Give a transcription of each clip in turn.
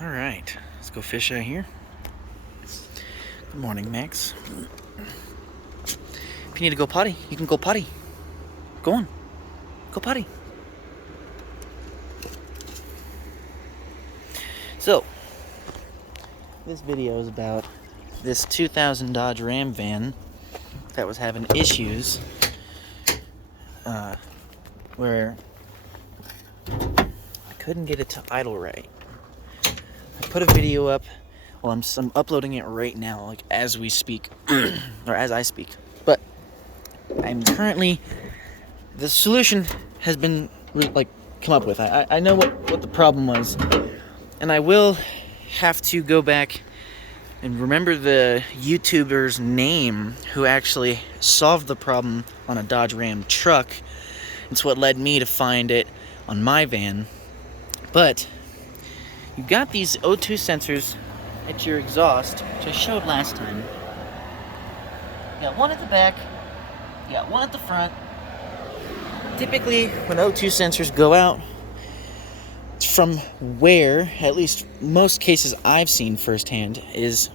All right, let's go fish out here. Good morning, Max. If you need to go potty, you can go potty. Go on, go potty. So, this video is about this 2000 Dodge Ram van that was having issues where I couldn't get it to idle right. I put a video up. Well, I'm uploading it right now, like as we speak, or as I speak. But I'm currently, the solution has been come up with. I know what the problem was, and I will have to go back and remember the YouTuber's name who actually solved the problem on a Dodge Ram truck. It's what led me to find it on my van. But you've got these O2 sensors at your exhaust, which I showed last time. You got one at the back, you got one at the front. Typically, when O2 sensors go out, it's from wear, at least most cases I've seen firsthand, is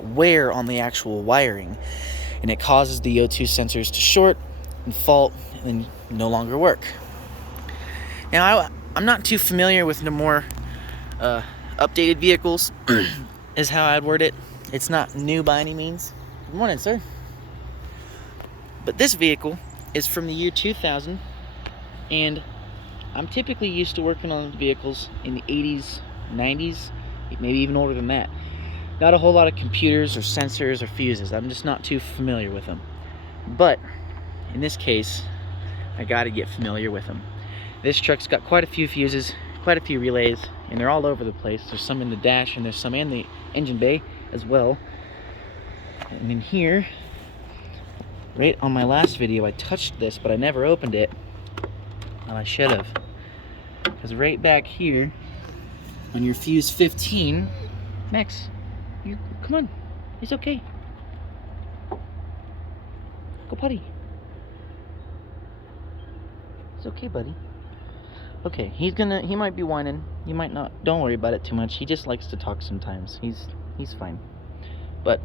wear on the actual wiring. And it causes the O2 sensors to short and fault and no longer work. Now, I'm not too familiar with the more updated vehicles, is how I'd word it. It's not new by any means. Good morning, sir. But this vehicle is from the year 2000, and I'm typically used to working on vehicles in the 80s, 90s, maybe even older than that. Not a whole lot of computers or sensors or fuses. I'm just not too familiar with them. But in this case, I got to get familiar with them. This truck's got quite a few fuses, quite a few relays, and they're all over the place. There's some in the dash, and there's some in the engine bay as well. And in here, right on my last video, I touched this, but I never opened it. Well, I should have. Because right back here, on your fuse 15, Max, come on, it's okay. Go potty. It's okay, buddy. Okay, he might be whining. You might not. Don't worry about it too much. He just likes to talk sometimes. He's fine. But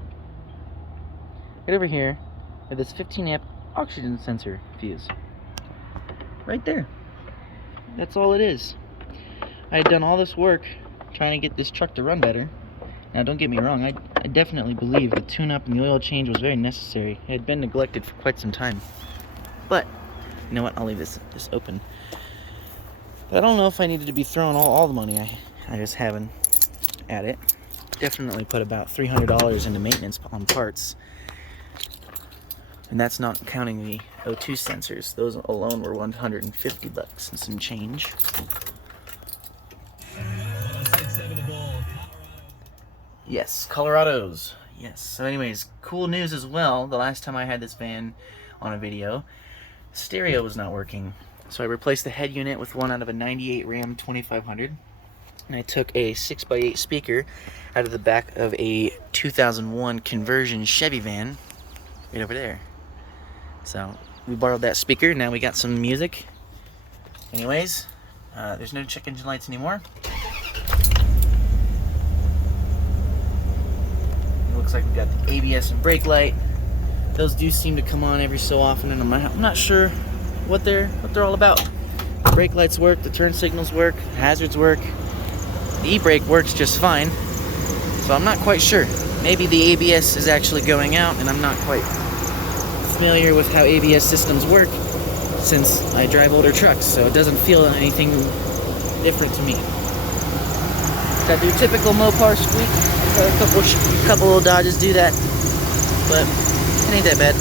right over here, I have this 15 amp oxygen sensor fuse. Right there. That's all it is. I had done all this work trying to get this truck to run better. Now, don't get me wrong. I definitely believe the tune-up and the oil change was very necessary. It had been neglected for quite some time. But you know what? I'll leave this open. But I don't know if I needed to be throwing all the money I was having at it. Definitely put about $300 into maintenance on parts. And that's not counting the O2 sensors. Those alone were $150 and some change. Yes, Colorado's. Yes. So anyways, cool news as well. The last time I had this van on a video, stereo was not working. So I replaced the head unit with one out of a 98 Ram 2500. And I took a 6x8 speaker out of the back of a 2001 conversion Chevy van right over there. So we borrowed that speaker. Now we got some music. Anyways, there's no check engine lights anymore. It looks like we've got the ABS and brake light. Those do seem to come on every so often, and I'm not sure what they're all about. The brake lights work, the turn signals work, hazards work. The e-brake works just fine. So I'm not quite sure. Maybe the ABS is actually going out, and I'm not quite familiar with how ABS systems work since I drive older trucks, so it doesn't feel anything different to me. That do typical Mopar squeak. A couple little Dodges do that, but it ain't that bad.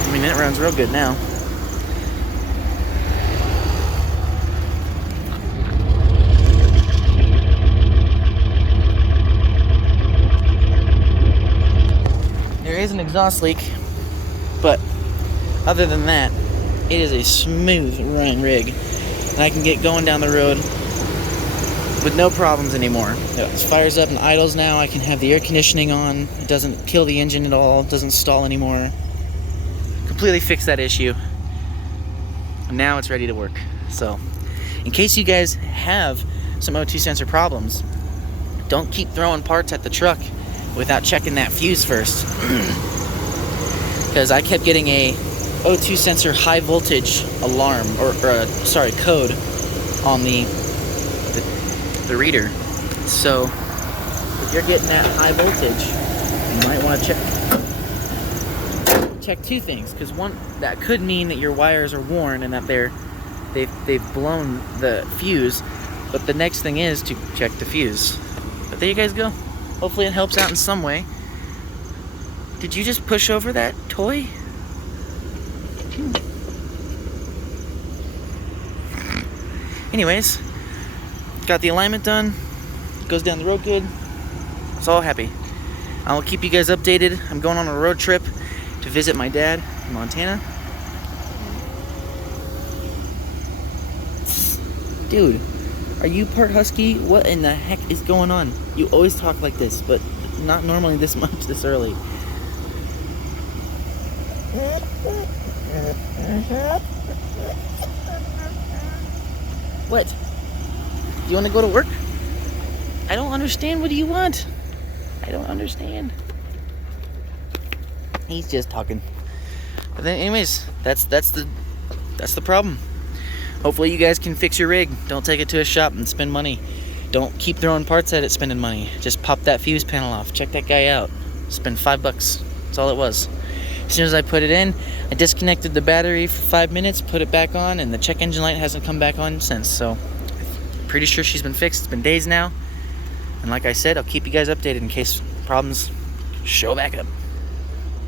I mean, it runs real good now. There is an exhaust leak, but other than that, it is a smooth running rig, and I can get going down the road with no problems anymore. It fires up and idles now. I can have the air conditioning on. It doesn't kill the engine at all. It doesn't stall anymore. Completely fixed that issue. Now it's ready to work. So, in case you guys have some O2 sensor problems, don't keep throwing parts at the truck without checking that fuse first. Because I kept getting a O2 sensor high voltage alarm, or code on the reader. So if you're getting that high voltage, you might want to check two things. Because one, that could mean that your wires are worn and that they've blown the fuse. But the next thing is to check the fuse. But there you guys go. Hopefully it helps out in some way. Did you just push over that toy? Anyways, got the alignment done. Goes down the road good. It's all happy. I'll keep you guys updated. I'm going on a road trip to visit my dad in Montana. Dude, are you part husky? What in the heck is going on? You always talk like this, but not normally this much this early. What? You want to go to work? I don't understand. What do you want? I don't understand. He's just talking. But then, anyways, that's the problem. Hopefully, you guys can fix your rig. Don't take it to a shop and spend money. Don't keep throwing parts at it, spending money. Just pop that fuse panel off. Check that guy out. Spend $5. That's all it was. As soon as I put it in, I disconnected the battery for 5 minutes, put it back on, and the check engine light hasn't come back on since. So, I'm pretty sure she's been fixed. It's been days now. And like I said, I'll keep you guys updated in case problems show back up.